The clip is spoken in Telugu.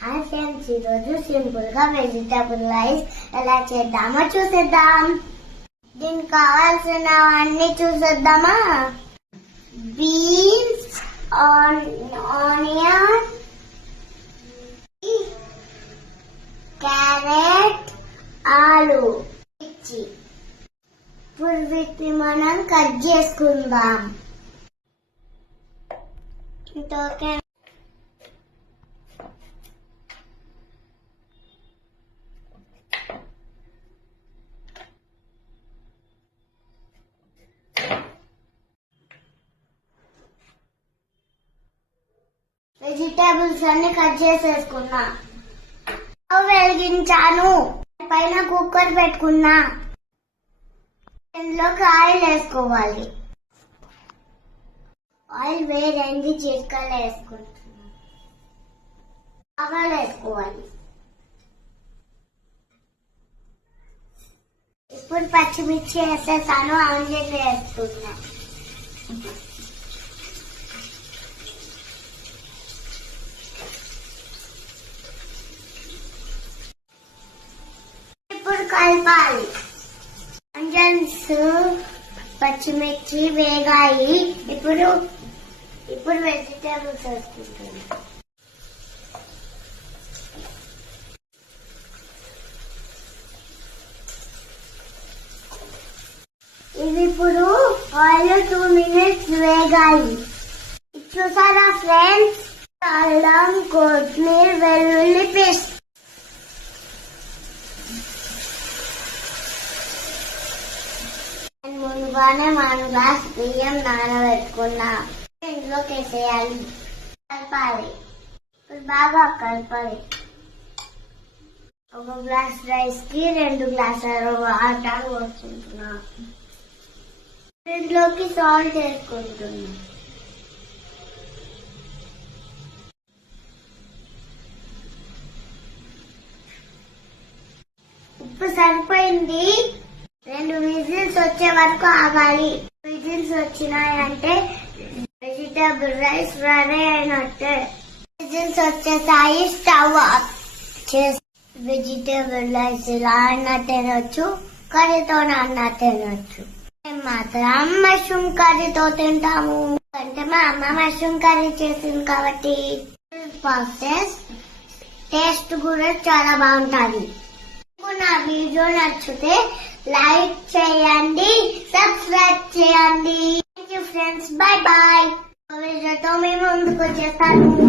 హాయ్ ఫ్రెండ్స్, ఈరోజు సింపుల్ గా వెజిటబుల్ రైస్ ఎలా చేద్దామో చూసేద్దాం. దీనికి కావాల్సినవన్నీ చూసేద్దామా. బీన్స్, ఆనియన్, క్యారెట్, ఆలు, మిర్చి. ఇప్పుడు వీటిని మనం కట్ చేసుకుందాం. ఓకే, వెజిటేబుల్స్ అన్ని కట్ చేసేసుకున్నా. స్టవ్ వెలిగించాను, పైన కుక్కర్ పెట్టుకున్నా. ఇందులోకి ఆయిల్ వేసుకోవాలి. ఆయిల్ వేడైంది, జీలకర్ర వేసుకుంటున్నా. ఆవాలు వేసుకోవాలి. ఇప్పుడు పచ్చిమిర్చి వేసేసాను, ఆనియన్ వేసుకున్నా. ఇప్పుడు కలపాలి. ఆనియన్స్, పచ్చిమిర్చి వేగాయి. ఇప్పుడు వెజిటేబుల్స్ వేసుకుంటాను. ఇవి ఇప్పుడు ఆయిల్ 2 minutes వేగాయి. చూసారా ఫ్రెండ్స్, అల్లం, కొత్తిమీర, వెల్లుల్లి పేస్ట్. ముందుగానే 1 గ్లాస్ బియ్యం నానబెట్టుకున్నా. ఇందులోకి వేసేయాలి, కలపాలి. ఇప్పుడు బాగా కలపాలి. 1 గ్లాస్ రైస్ కి 2 గ్లాసుల వాటర్ పోసుకుంటున్నా. ఇందులోకి సాల్ట్ వేసుకుంటున్నా. ఉప్పు సరిపోయింది. 2 విజిల్స్ వచ్చే వరకు ఆగాలి. విజిల్స్ వచ్చినాయంటే వెజిటేబుల్ రైస్ రెడీ అయినట్టే. విజిల్స్ వచ్చేసాయి, స్టవ్ ఆఫ్ చేసి వెజిటేబుల్ రైస్ ఇలా అన్నా తినొచ్చు, కర్రీతో అన్నా తినొచ్చు. మేము మాత్రం మష్రూమ్ కర్రీతో తింటాము. అంటే మా అమ్మ మష్రూమ్ కర్రీ చేసింది కాబట్టి ప్రాసెస్ టేస్ట్ కూడా చాలా బాగుంటుంది. నా వీడియో నచ్చితే లైక్ చేయండి, సబ్స్క్రైబ్ చేయండి. Thank you friends, bye bye. వీడియోతో మేము ముందుకు వచ్చేస్తాను.